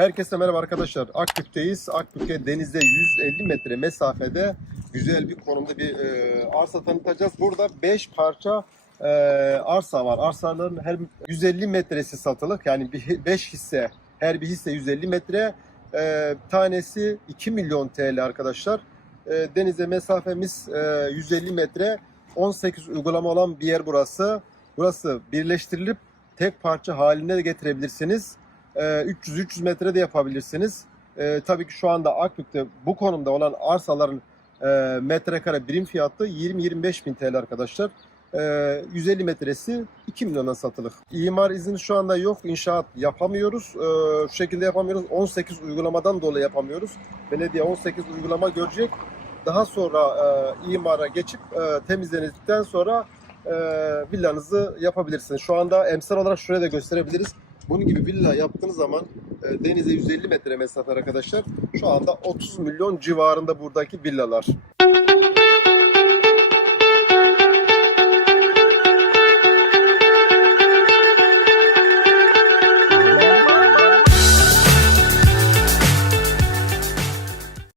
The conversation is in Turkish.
Herkese merhaba arkadaşlar. Akbük'teyiz. Akbük'e denize 150 metre mesafede güzel bir konumda bir e, arsa tanıtacağız. Burada 5 parça e, arsa var. Arsaların her 150 metresi satılık. Yani 5 hisse. Her bir hisse 150 metre. E, tanesi 2 milyon TL arkadaşlar. E, denize mesafemiz e, 150 metre. 18 uygulama olan bir yer burası. Burası birleştirilip tek parça haline getirebilirsiniz. Ee, 300-300 metre de yapabilirsiniz. Ee, tabii ki şu anda Akbük'te bu konumda olan arsaların e, metrekare birim fiyatı 20-25 bin TL arkadaşlar. Ee, 150 metresi 2 milyona satılık. İmar izni şu anda yok. İnşaat yapamıyoruz. Ee, şu şekilde yapamıyoruz. 18 uygulamadan dolayı yapamıyoruz. Belediye 18 uygulama görecek. Daha sonra e, imara geçip e, temizlenildikten sonra e, villanızı yapabilirsiniz. Şu anda emsal olarak şuraya da gösterebiliriz. Bunun gibi villa yaptığınız zaman e, denize 150 metre mesafe arkadaşlar. Şu anda 30 milyon civarında buradaki villalar.